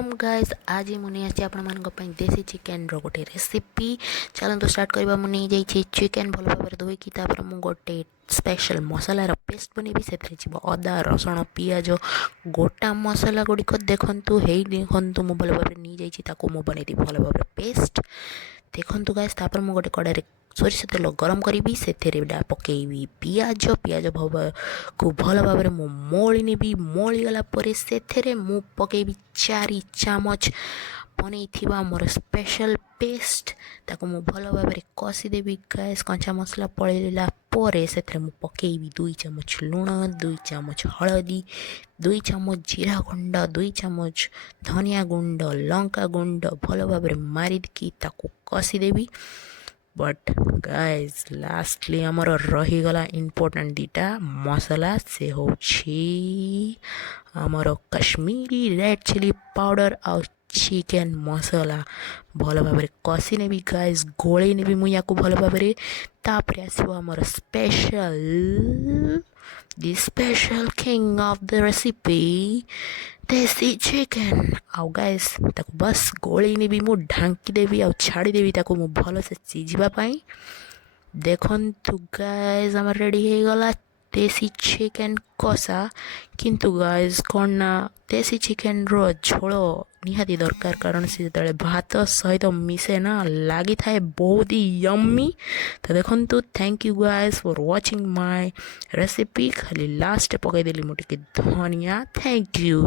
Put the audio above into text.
Welcome guys आज मुझे आसी आपण देसी चिकेन रोटे रेसिपी चलते स्टार्ट करवा मुझे जाइए चिकेन भल भाव धोईकी मुझे गोटे स्पेशल मसलार पेस्ट बनैबी से अदा रसुण पियाज गोटा मसला गुड़िक देखु है देखु मुझे भल भाव नहीं जाइए बनईदी भल भाव पेस्ट देखु गाइज तापर मुझे गोटे कड़ाई सोरिष तेल गरम करी से पकईबी पियाज पियाज को भल भाव में मोली नेबी मोली गला से पकईबी 4 चामच बनई मोर स्पेशल पेस्ट ताको मु भल भाव में कषिदेवी गैस कंचा मसला पड़ेला से पकईबी 2 चामच लुण 2 चामच हलदी 2 चामच जीरा गुंड 2 चामच धनिया गुंड लंका गुंड भल भाव में मारिकी कषिदेवी बट गाइज लास्टली आमर रहीगला इम्पोर्टेंट दीटा मसला से होछि आमर कश्मीरी रेड चिली पाउडर और चिकेन मसला भल भाव में कषि नेबी गाइज गोले नेबी मु या भल भाव में तापर आसो आमर the special king of the recipe देसी चिकेन आउ गाइस ताको बस गोली नेबी मु ढांकी देवी आ छाड़ी देवी ताको मु भल से सिझिबाई देखु गाइस आम रेडी हो गला देसी चिकेन कषा किंतु गाइस कौन ना देसी चिकेन रो झोल निहाती दरकार कारण से जो भात सहित मिसे ना लगी थाए बहुत ही यम्मी तो देखु thank you guys for watching my recipe खाली लास्ट पकईदेली मुझे धनिया थैंक यू।